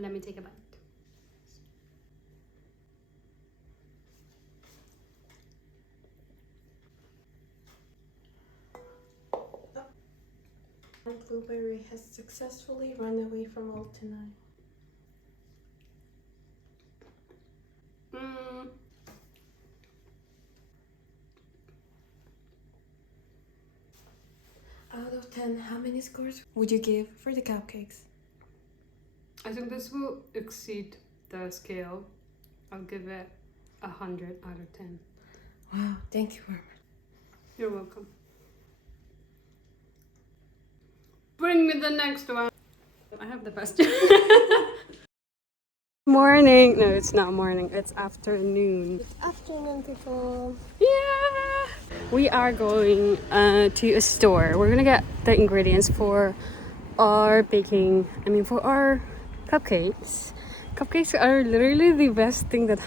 Let me take a bite. Blueberry has successfully run away from Altenai. Out of 10, how many scores would you give for the cupcakes? I think this will exceed the scale. I'll give it 100 out of 10. Wow, thank you very much. You're welcome. Bring me the next one. I have the best. Morning. No, it's not morning. It's afternoon. Good afternoon, people. Yeah. We are going to a store. We're gonna get the ingredients for our baking. For our cupcakes. Cupcakes are literally the best thing that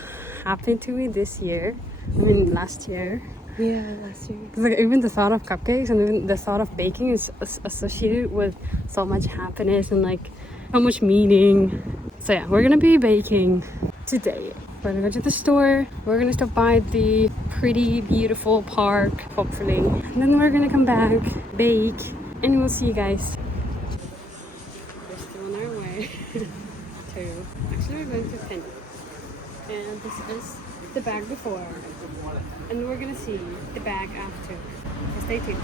happened to me this year. Last year. Yeah, last year. Like, even the thought of cupcakes and even the thought of baking is associated with so much happiness and like so much meaning. So yeah, we're gonna be baking today. We're gonna go to the store. We're gonna stop by the pretty beautiful park, hopefully, and then we're gonna come back, bake, and we'll see you guys. We're still on our way to. Actually, we're going to Penny, and this is the bag before, and we're gonna see the bag after. So stay tuned.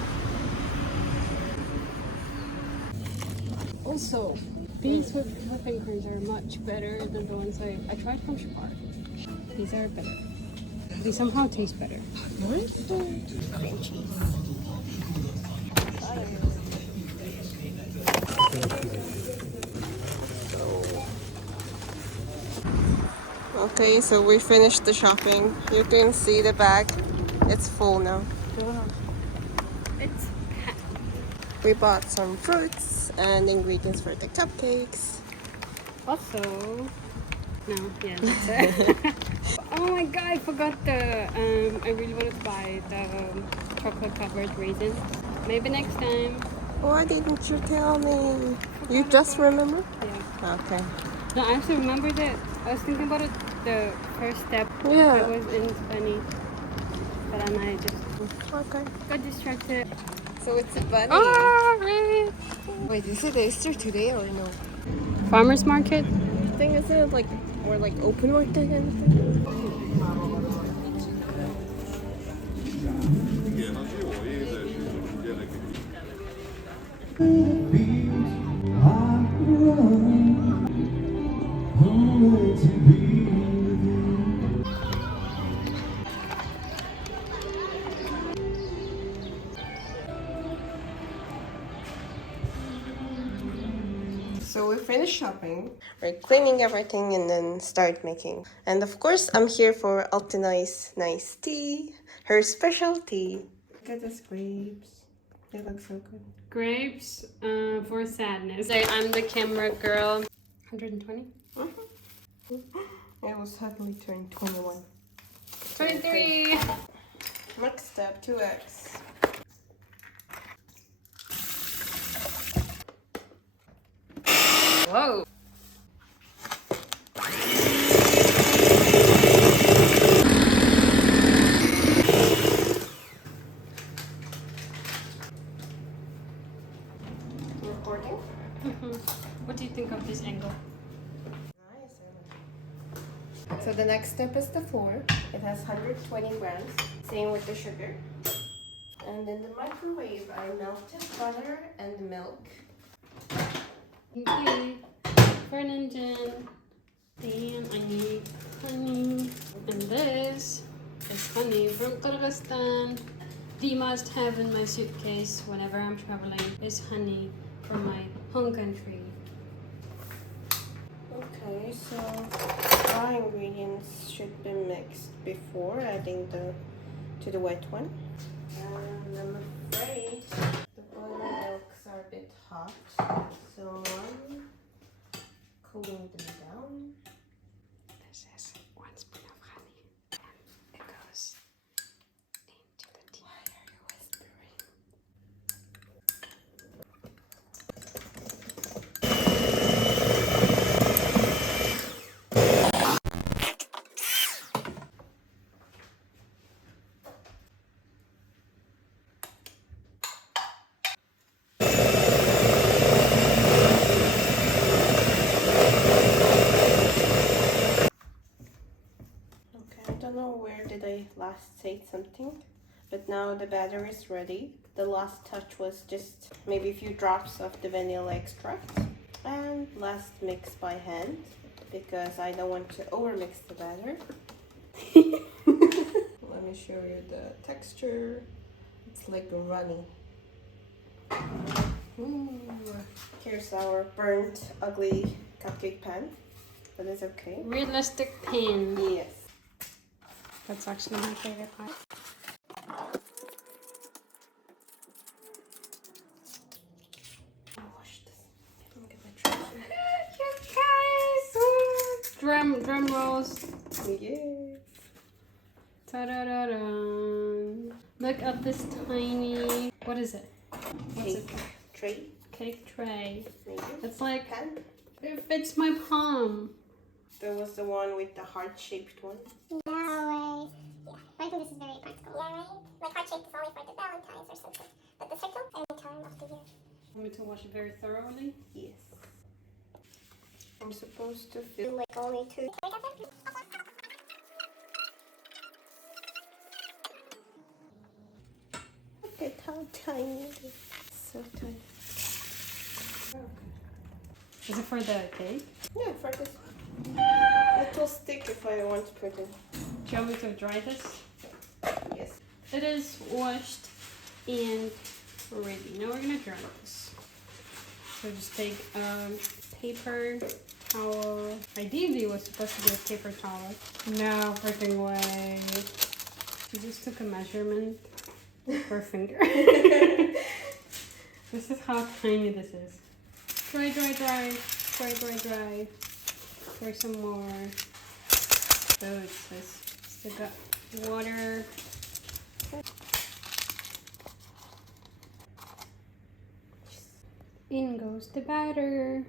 Also, these whipping creams are much better than the ones I tried from Shapar. These are better. They somehow taste better. What? Cream cheese. Okay, so we finished the shopping. You can see the bag. It's full now. Wow. It's packed. We bought some fruits and ingredients for the cupcakes. Also, no, yeah, that's it. Oh my god, I forgot the, I really wanted to buy the chocolate covered raisins. Maybe next time. Why didn't you tell me? You just remember? Yeah. Okay. No, I actually remembered it. I was thinking about it the first step. Yeah. I was in Spanish. But then I just got distracted. So it's a bunny. Oh, really? Wait, is it Easter today or no? Farmer's market? I think isn't it like more like open market kind of thing? So we finished shopping. We're cleaning everything and then start making. And of course, I'm here for Altenai's nice tea, her specialty. Look at these grapes. They look so good. Grapes for sadness. I'm the camera girl. 120? It was suddenly turned 21. 23! Next step, 2x. Whoa! Recording? What do you think of this angle? Nice. So the next step is the flour. It has 120 grams. Same with the sugar. And in the microwave, I melted butter and milk. Okay, for Ninjin. Damn, I need honey. And this is honey from Kyrgyzstan. The must have in my suitcase whenever I'm traveling is honey from my home country. Okay, so dry ingredients should be mixed before adding to the wet one. And I'm afraid the boiling milks are a bit hot, so I'm cooling them down. This is 1 spoon of honey and it goes into the tea. Why are you whispering? last say something. But now the batter is ready. The last touch was just maybe a few drops of the vanilla extract. And last mix by hand, because I don't want to overmix the batter. Let me show you the texture. It's like runny. Ooh. Here's our burnt, ugly cupcake pan, but it's okay. Realistic pan. Yes. That's actually my favorite part. Wash this. Let me get my trash. You guys! Drum rolls. Yeah. Ta-da-da-da. Look at this tiny. What is it? What's Cake it? tray. Cake tray. Maybe. It's like Pan. it fits my palm. There was the one with the heart-shaped one. No way. Yeah, I think this is very practical. Yeah, right? Like heart-shaped is only for the Valentine's or something. But the circle, any time of the year. Want me to wash it very thoroughly? Yes. I'm supposed to fill Like only two. Look at how tiny it is. So tiny. Is it for the cake? Yeah, for this. It will stick if I want to put it. Do you want me to dry this? Yes. It is washed and ready. Now we're gonna dry this. So just take a paper towel. Ideally, it was supposed to be a paper towel. No freaking way. You just took a measurement for a finger. This is how tiny this is. Dry, dry, dry. Dry, dry, dry. Pour some more. So it's just still got water. In goes the batter.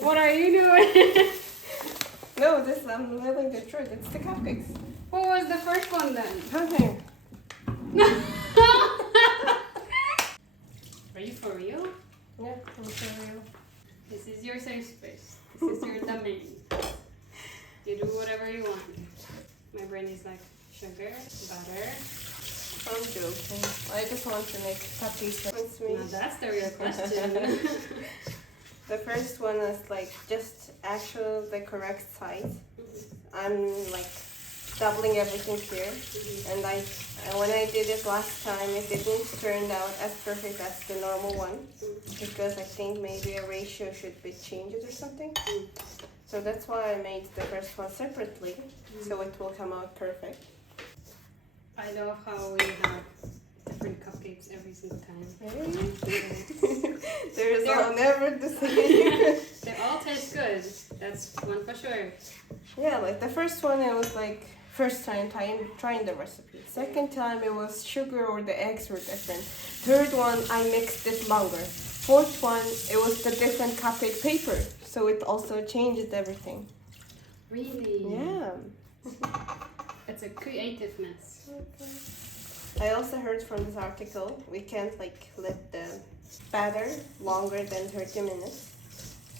What are you doing? No, this I'm telling the truth. It's the cupcakes. What was the first one then? Nothing. Are you for real? Yeah, I'm for real. This is your safe space. This is your domain. You do whatever you want. My brain is like sugar, butter. I'm joking. I just want to make cupcakes for me. Now that's the real question. The first one is like just actual the correct size. I'm like doubling everything here, and when I did it last time, it didn't turn out as perfect as the normal one because I think maybe a ratio should be changed or something. So that's why I made the first one separately, so it will come out perfect. I love how we have different cupcakes every single time. They're all never the same. They all taste good. That's one for sure. Yeah, like the first one, it was like first time trying the recipe. Second time, it was sugar or the eggs were different. Third one, I mixed it longer. Fourth one, it was the different cupcake paper, so it also changed everything. Really? Yeah. It's a creative mess. I also heard from this article we can't like let the batter longer than 30 minutes.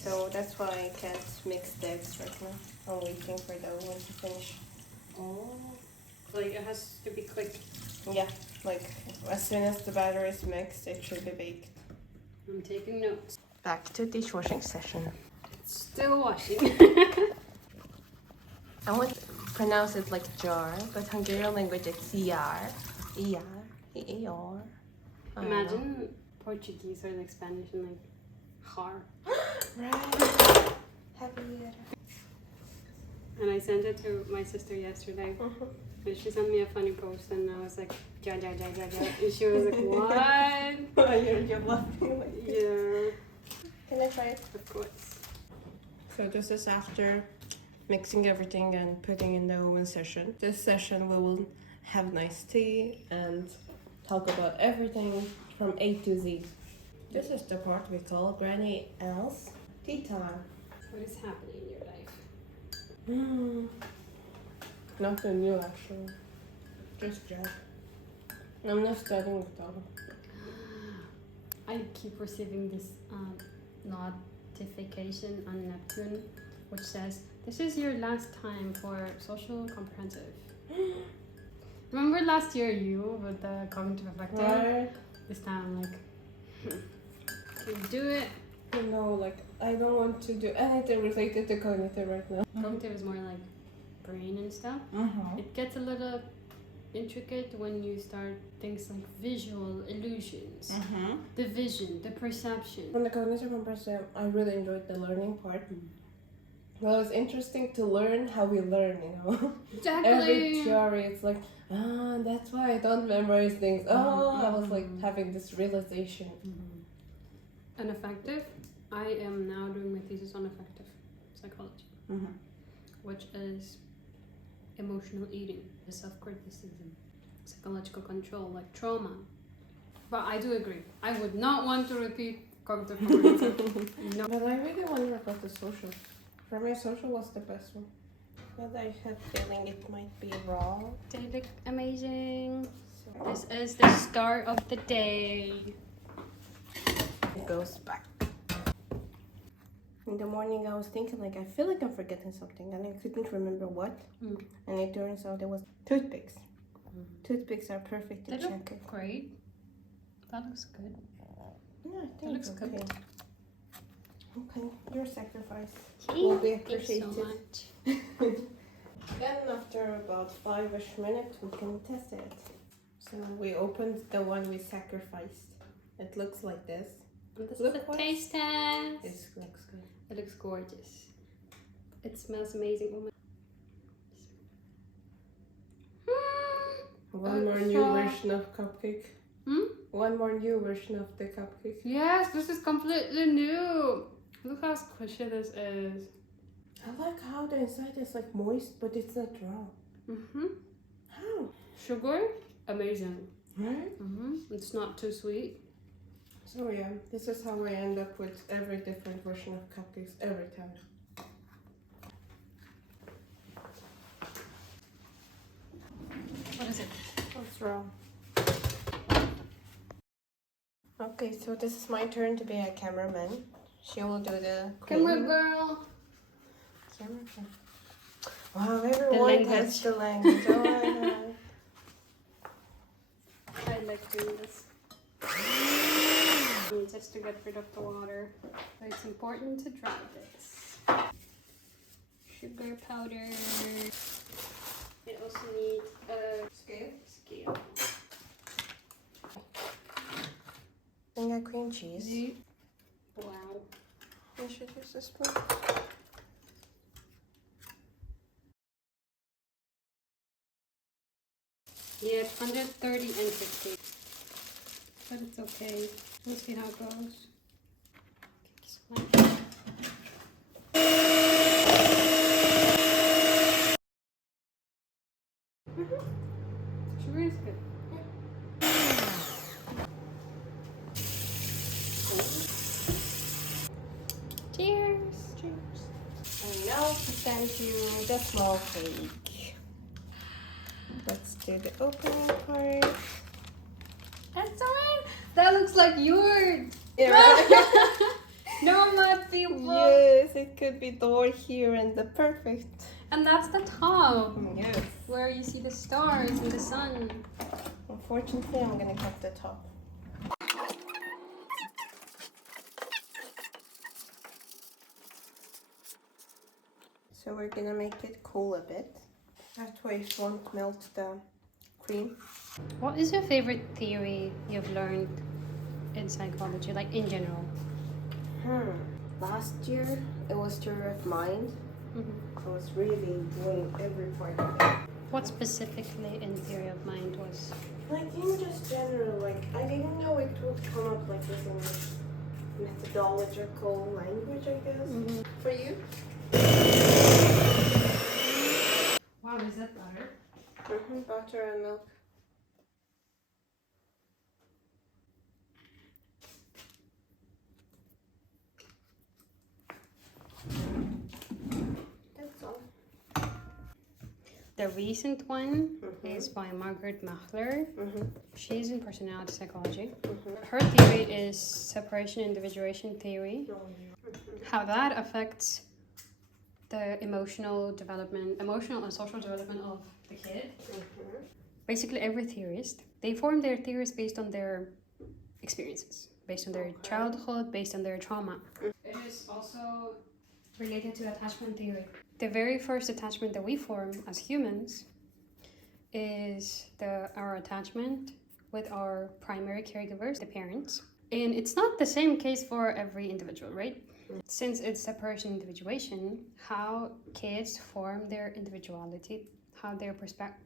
So that's why I can't mix the eggs right now. I'm waiting for the oven to finish. Oh. Like it has to be quick. Yeah, like as soon as the batter is mixed, it should be baked. I'm taking notes. Back to dishwashing session. Still washing. I want to pronounce it like jar, but Hungarian language it's yar. Yar. Yar. Imagine Portuguese or like Spanish and like har. Right. Happy. And I sent it to my sister yesterday. And she sent me a funny post and I was like, ja, ja, ja, ja, ja. And she was like, what? You're laughing. Yeah. Can I try it? Of course. So this is after mixing everything and putting in the oven session. This session we will have nice tea and talk about everything from A to Z. This is the part we call Granny L's tea time. What is happening in your life? Nothing new actually. Just job. I'm not studying at all. I keep receiving this notification on Neptune which says, "This is your last time for social comprehensive." Remember last year you with the cognitive affective? Right. This time I'm like, can you do it? You know, like I don't want to do anything related to cognitive right now. Cognitive is more like brain and stuff. Mm-hmm. It gets a little intricate when you start things like visual illusions, the vision, the perception. From the cognitive comprehensive, I really enjoyed the learning part. Well, it was interesting to learn how we learn, you know. Exactly. Every theory, it's like, that's why I don't memorize things. I was like having this realization. And affective, I am now doing my thesis on affective psychology, which is emotional eating, self-criticism, psychological control, like trauma. But I do agree, I would not want to repeat cognitive comprehensive. No. But I really wonder about the social. For me, social was the best one. But I have feeling it might be raw. They look amazing. So This is the start of the day. it goes back. In the morning, I was thinking like I feel like I'm forgetting something, and I couldn't remember what. And it turns out there was toothpicks. Toothpicks are perfect to They check look it. great. That looks good. No, I That think looks it's good. okay. Okay, your sacrifice will be appreciated. Thanks so much. Then after about 5-ish minutes, we can test it. So we opened the one we sacrificed. It looks like this. And this Look is a what- taste test. It looks good. It looks gorgeous. It smells amazing. Oh my. One more new version of cupcake. One more new version of the cupcake. Yes, this is completely new. Look how squishy this is. I like how the inside is like moist, but it's not raw. How? Sugar, amazing. Right? It's not too sweet. So yeah, this is how I end up with every different version of cupcakes every time. What is it? What's wrong? Okay, so this is my turn to be a cameraman. She will do the Camera cleaning. girl. Camera girl. Wow, everyone has the language. Oh my god. I like doing this. Just to get rid of the water. But it's important to dry this. Sugar powder. We also need a scale. I got cream cheese. Wow. I should use this spoon. Yeah, it's 130 and 50. But it's okay. We'll see how it goes. Sugar is good. Cheers! Cheers. And now to send you the small cake. Let's do the opening part. That's one. That looks like yours. Yeah, right? No, not people. Yes, it could be door here and the perfect. And that's the top Yes. where you see the stars and the sun. Unfortunately, I'm gonna cut the top. So we're gonna make it cool a bit. That way it won't melt the cream. What is your favorite theory you've learned in psychology, like in general? Last year it was theory of mind. I was really doing every part of it. What specifically in theory of mind was? Like in just general, like I didn't know it would come up like this in this methodological language, I guess. For you? Wow, is that butter? Butter and milk. That's all. The recent one is by Margaret Machler. She's in personality psychology. Her theory is separation individuation theory. How that affects the emotional and social development of the kid. Basically, every theorist, they form their theories based on their experiences, based on their childhood, based on their trauma. It is also related to attachment theory. The very first attachment that we form as humans is our attachment with our primary caregivers, the parents. And it's not the same case for every individual, right? Since it's separation individuation, how kids form their individuality, how their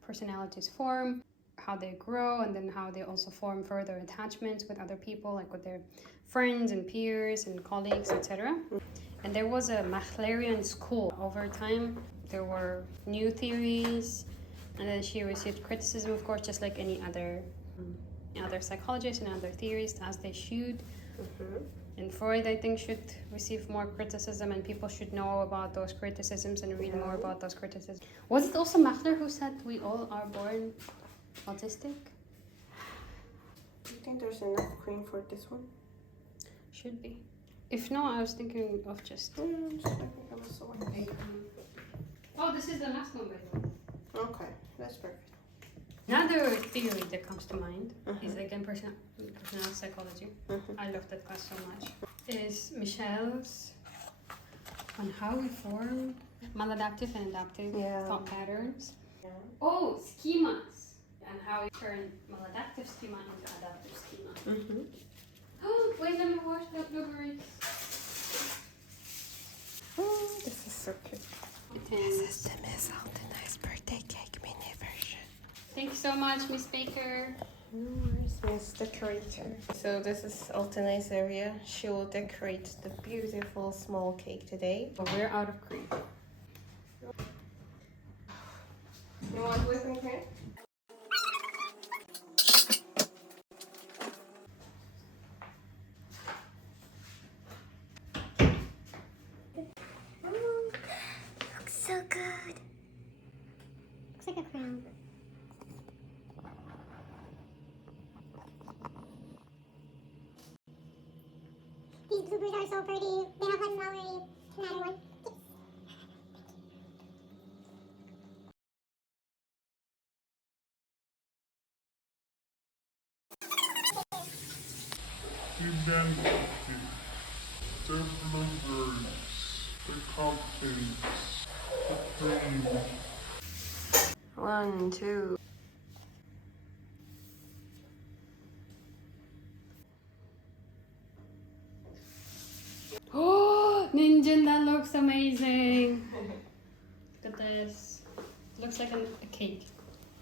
personalities form, how they grow, and then how they also form further attachments with other people, like with their friends and peers and colleagues, etc. And there was a Machlerian school. Over time, there were new theories, and then she received criticism, of course, just like any other psychologists and other theorists, as they should. And Freud, I think, should receive more criticism, and people should know about those criticisms and read more about those criticisms. Was it also Machler who said we all are born autistic? Do you think there's enough cream for this one? Should be. If not, I was thinking of just... I think Oh, this is the last one, by the way. Okay, that's perfect. Another theory that comes to mind is, again, personality psychology. I love that class so much. Is Michelle's on how we form maladaptive and adaptive thought patterns. Oh, schemas, and how we turn maladaptive schema into adaptive schema. Oh, wait, let me wash that blueberry. Oh, this is so cute. This is the Miss Alton's birthday cake mini version. Thank you so much, Miss Baker. No worries, Miss Decorator. So this is Alton's area. She will decorate the beautiful small cake today. But we're out of cream. You want whipping cream? So good. Looks like a crown. These blueberries are so pretty. They have one already. Can I have one? Identity, the blueberries, the cupcakes, the cream. 1, 2. Oh, Ninjin, that looks amazing. Look at this. It looks like a cake.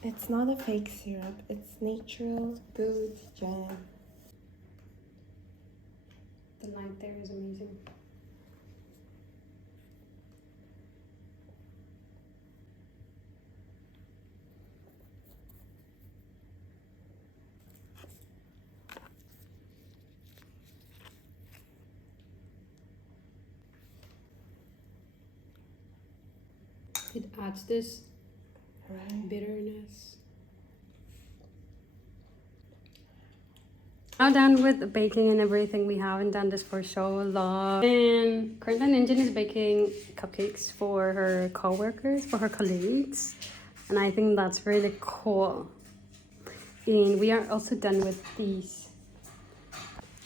It's not a fake syrup. It's natural, good jam. The light there is amazing. It adds this bitterness. Now done with the baking and everything. We haven't done this for so long. And currently Ninjin is baking cupcakes for her co-workers, for her colleagues. And I think that's really cool. And we are also done with these.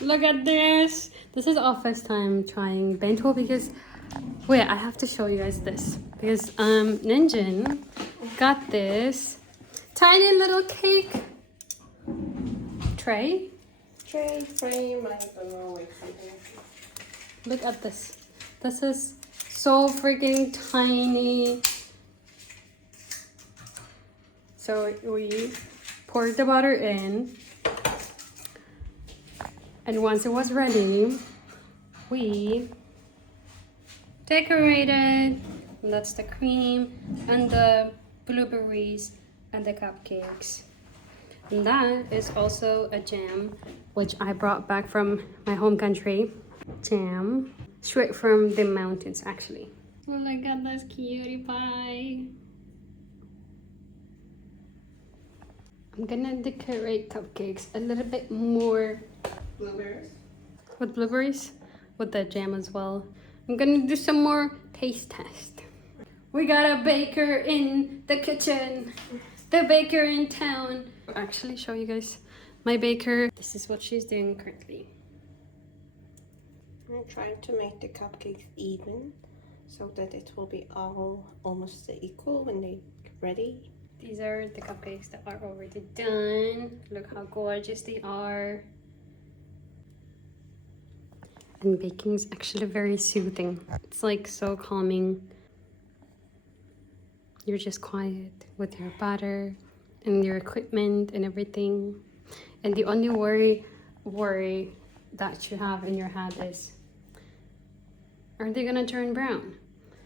Look at this. This is our first time trying bento because... Wait, I have to show you guys this. Because Ninjin got this tiny little cake tray. Frame, I don't know, like something. Look at this. This is so freaking tiny. So we poured the butter in. And once it was ready, we decorated. And that's the cream and the blueberries and the cupcakes. And that is also a jam, which I brought back from my home country. Jam, straight from the mountains, actually. Oh, look at this cutie pie. I'm gonna decorate cupcakes a little bit more Blueberries. with blueberries, with the jam as well. I'm gonna do some more taste test. We got a baker in the kitchen, the baker in town. I'll actually show you guys my baker. This is what she's doing currently. I'm trying to make the cupcakes even so that it will be all almost equal when they're ready. These are the cupcakes that are already done. Look how gorgeous they are. And baking is actually very soothing. It's like so calming. You're just quiet with your batter and your equipment and everything. And the only worry that you have in your head is, are they gonna turn brown?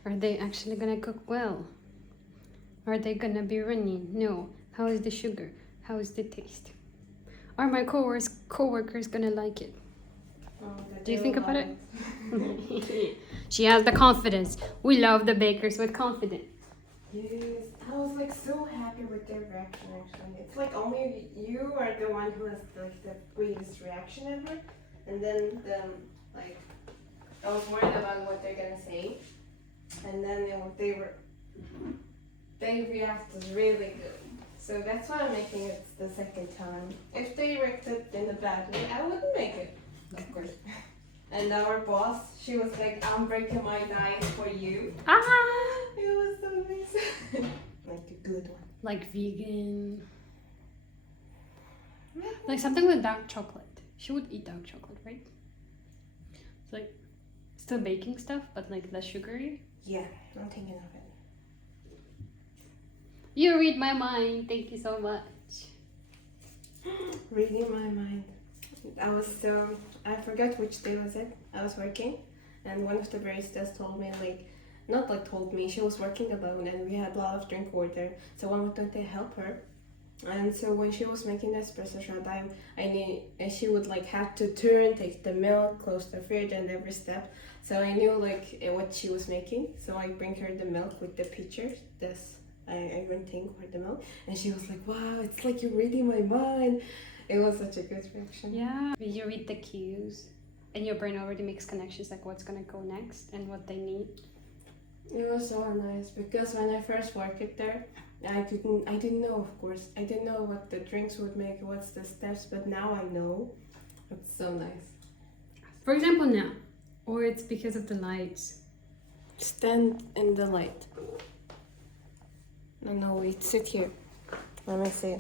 Are they actually gonna cook well? Are they gonna be runny? No. How is the sugar? How is the taste? Are my co-workers gonna like it? Do you think about it? She has the confidence. We love the bakers with confidence. Yes, I was like so happy with their reaction actually. It's like only you are the one who has like the greatest reaction ever. And then I was worried about what they're gonna say. And then they reacted really good. So that's why I'm making it the second time. If they reacted in a bad way, I wouldn't make it. Of course. And our boss, she was like, I'm breaking my diet for you. Ah! It was so nice. Like a good one. Like vegan. Like something with dark chocolate. She would eat dark chocolate, right? It's like still baking stuff, but like less sugary. Yeah, I'm thinking of it. You read my mind. Thank you so much. Reading my mind. I forgot which day was it. I was working, and one of the baristas told me, she was working alone, and we had a lot of drink order. So I wanted to help her. And so when she was making the espresso shot, and she would like have to turn, take the milk, close the fridge, and every step. So I knew what she was making. So I bring her the milk with the pitcher. I went thing for the milk, and she was like, "Wow, it's like you're reading my mind." It was such a good reaction. Yeah, you read the cues, and your brain already makes connections like what's gonna go next and what they need. It was so nice because when I first worked there, I didn't know, of course. I didn't know what the drinks would make, what's the steps, but now I know. It's so nice. For example, now, or it's because of the lights. Stand in the light. No, wait, sit here. Let me see.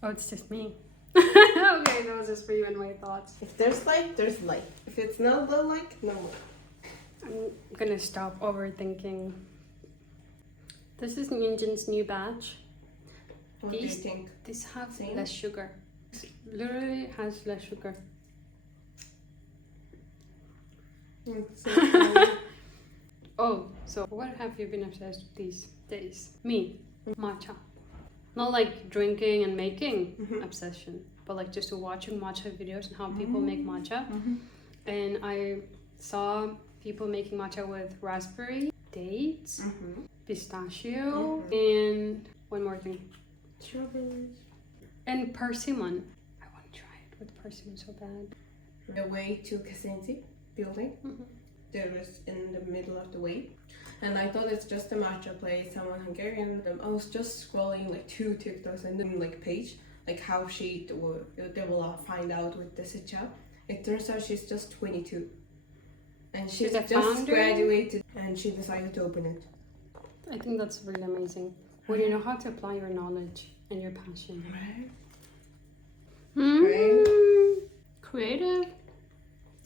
Oh, it's just me. Okay, that was just for you and my thoughts. If there's light, there's light. If it's not low light, no more. I'm gonna stop overthinking. This is Ninjin's new batch. What do you think? These have Same? less sugar. It literally has less sugar. It's so funny. Oh, so what have you been obsessed with these days? Me, matcha. Not like drinking and making obsession, but like just watching matcha videos and how people make matcha. And I saw people making matcha with raspberry, dates, pistachio, and one more thing. Strawberries. And persimmon. I want to try it with persimmon so bad. The way to Kasenzi building. There was in the middle of the way. And I thought it's just a matcha place, someone Hungarian. I was just scrolling like 2 TikToks and then like page, like how they will find out with the Sitcha. It turns out she's just 22. And she's a just founder? graduated and she decided to open it. I think that's really amazing. When you know how to apply your knowledge and your passion. Right? Creative.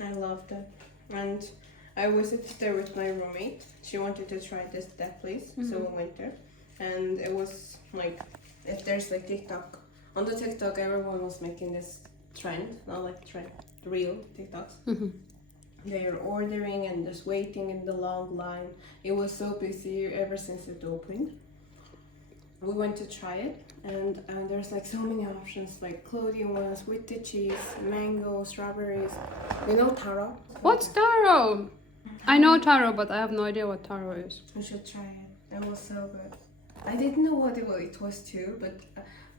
I love that. And I visited there with my roommate. She wanted to try that place, so we went there. And it was like, if there's like TikTok, on the TikTok everyone was making this trend, not like trend, real TikToks. They are ordering and just waiting in the long line. It was so busy ever since it opened. We went to try it, and there's like so many options, like cloudy ones with the cheese, mango, strawberries. You know taro? What's taro? I know taro, but I have no idea what taro is. You should try it. It was so good. I didn't know what it was too, but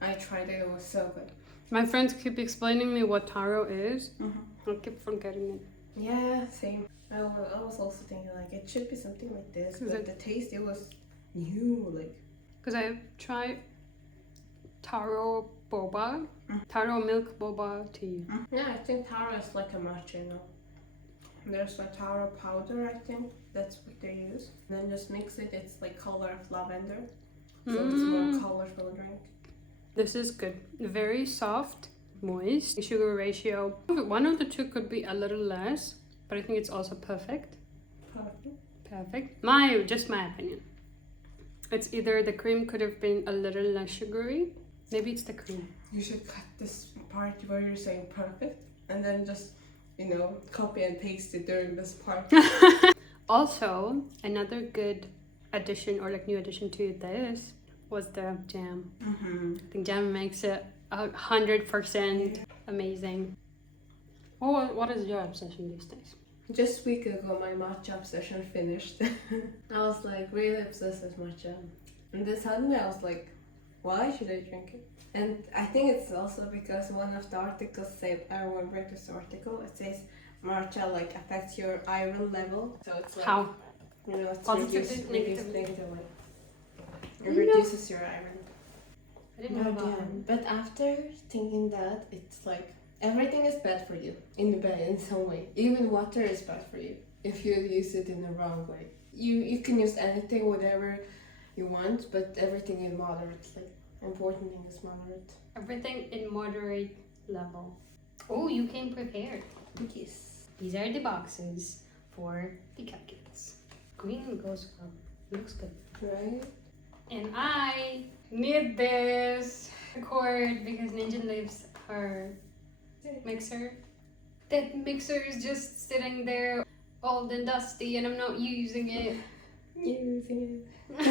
I tried it. It was so good. My friends keep explaining me what taro is. I keep forgetting it. Yeah, same. I was also thinking like it should be something like this, but the taste, it was new, like. Because I tried taro boba, taro milk boba tea. Yeah, I think taro is like a matcha, no? There's a taro powder, I think. That's what they use. And then just mix it. It's like color of lavender. So it's more colorful drink. This is good. Very soft, moist. Sugar ratio. One of the two could be a little less, but I think it's also perfect. Perfect. Just my opinion. It's either the cream could have been a little less sugary. Maybe it's the cream. You should cut this part where you're saying perfect and then just, you know, copy and paste it during this part. Also, another good addition or like new addition to this was the jam. I think jam makes it 100% amazing. Oh, what is your obsession these days? Just a week ago, my matcha obsession finished. I was like really obsessed with matcha. And then suddenly I was like, why should I drink it? And I think it's also because one of the articles said, I remember this article, it says matcha like affects your iron level. So it's like, how? You know, it's Positively, negatively. It reduces your iron. I didn't know about But after thinking that, it's like everything is bad for you in some way. Even water is bad for you if you use it in the wrong way. You can use anything, whatever you want, but everything in moderate. Like important thing is moderate. Everything in moderate level. Oh, you came prepared. Yes. These are the boxes for the cupcakes. Green goes well. Looks good. Right? And I need this cord because Ninjin leaves her mixer. That mixer is just sitting there old and dusty and I'm not using it. Using it.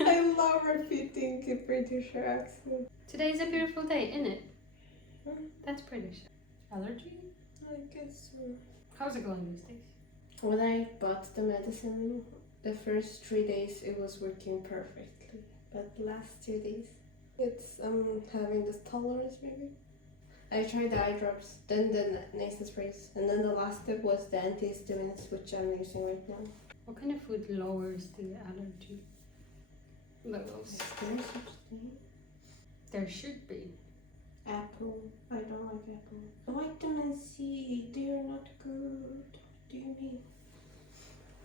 I love repeating the British accent. Today is a beautiful day, isn't it? That's British. Allergy? I guess so. How's it going these days? When I bought the medicine, the first 3 days it was working perfectly, but the last 2 days it's having this tolerance maybe. I tried the eye drops, then the nasal sprays, and then the last step was the antihistamines, which I'm using right now. What kind of food lowers the allergy levels? Is there such thing? There should be. Apple. I don't like apple. Vitamin C, they are not good. What do you mean?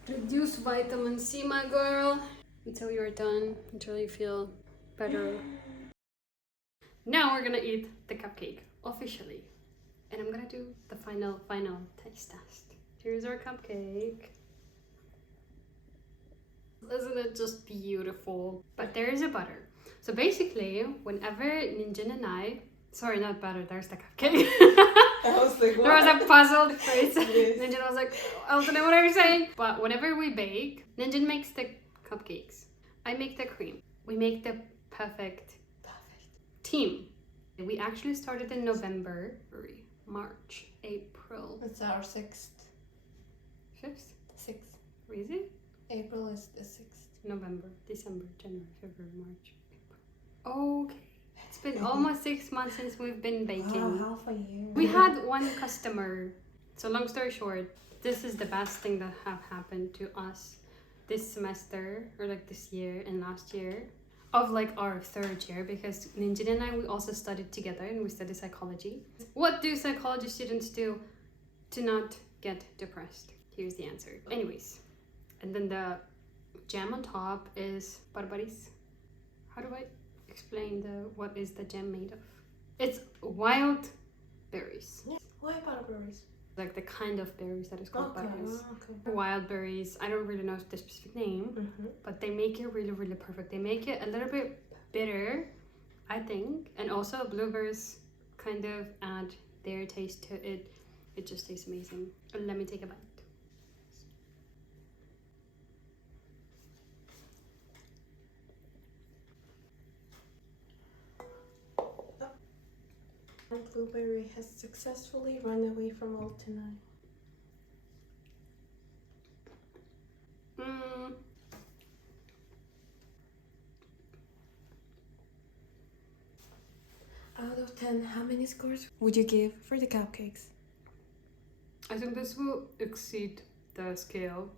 Reduce vitamin C, my girl, until you're done, until you feel better. Now we're gonna eat the cupcake officially, and I'm gonna do the final taste test. Here's our cupcake. Isn't it just beautiful? But there is a butter. So basically, whenever Ninjin and I, sorry, not butter, there's the cupcake. I was like, what? There was a puzzled face. Yes. Ninjin was like, I don't know what are you saying? But whenever we bake, Ninjin makes the cupcakes. I make the cream. We make the perfect team. We actually started in November, March, April. It's our 6th. 5th? 6th. Really? April is the 6th. November, December, January, February, March, April. Okay. It's been almost 6 months since we've been baking. Wow, half a year. We had one customer. So long story short, this is the best thing that have happened to us this semester, or like this year and last year, of like our 3rd year, because Ninjin and I, we also studied together and we studied psychology. What do psychology students do to not get depressed? Here's the answer. Anyways, and then the jam on top is barbaris. How do I explain what is the jam made of? It's wild berries. Yeah. Why barberries? Like the kind of berries that is called barbaris. Okay. Wild berries. I don't really know the specific name, but they make it really, really perfect. They make it a little bit bitter, I think, and also blueberries kind of add their taste to it. It just tastes amazing. Let me take a bite. Blueberry has successfully run away from Altenai. Out of 10, how many scores would you give for the cupcakes? I think this will exceed the scale.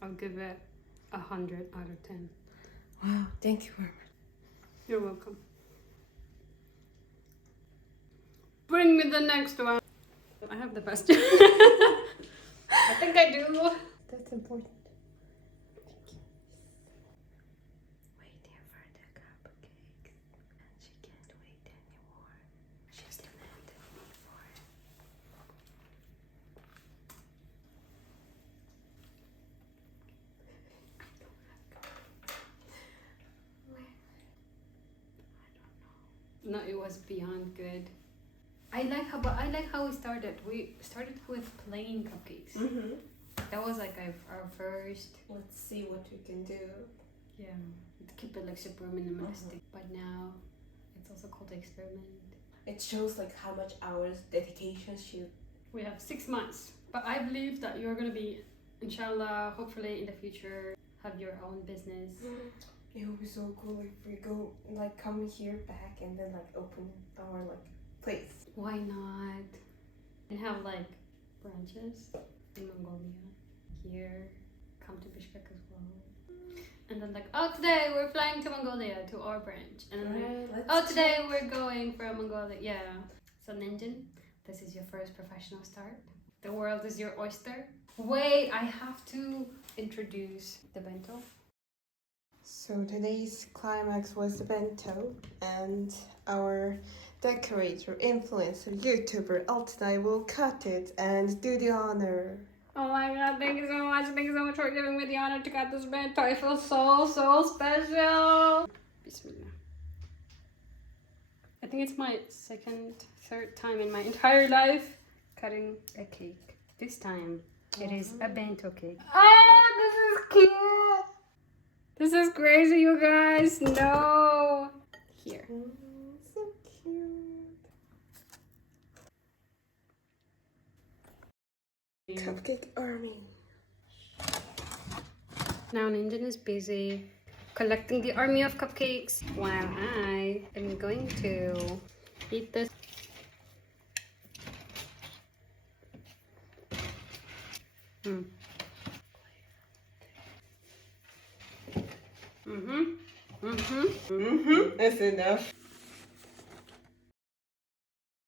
I'll give it 100 out of 10. Wow, thank you very much. You're welcome. Bring me the next one. I have the best. I think I do. That's important. Waiting for the cupcakes. She can't wait anymore. She's demanded me for it. No, it was beyond good. I like how we started. We started with plain cupcakes. Mm-hmm. That was like our first. Let's see what we can do. Yeah, to keep it like super minimalistic. But now it's also called experiment. It shows like how much hours dedication she. We have 6 months, but I believe that you're gonna be, inshallah, hopefully in the future, have your own business. It would be so cool if we go like come here back and then like open our like place. Why not? And have like branches in Mongolia. Here, come to Bishkek as well. And then like, oh, today we're flying to Mongolia to our branch. And then oh, today we're going from Mongolia. Yeah. So Ninjin, this is your first professional start. The world is your oyster. Wait, I have to introduce the bento. So today's climax was the bento, and our decorator, influencer, YouTuber Altinai will cut it and do the honor. Oh my god, thank you so much. Thank you so much for giving me the honor to cut this bento. I feel so special. Bismillah. I think it's my third time in my entire life cutting a cake. This time it is a bento cake. Ah, this is cute. This is crazy, you guys. No. Here. So cute. Cupcake army. Now Ninjin is busy collecting the army of cupcakes while I am going to eat this. That's enough.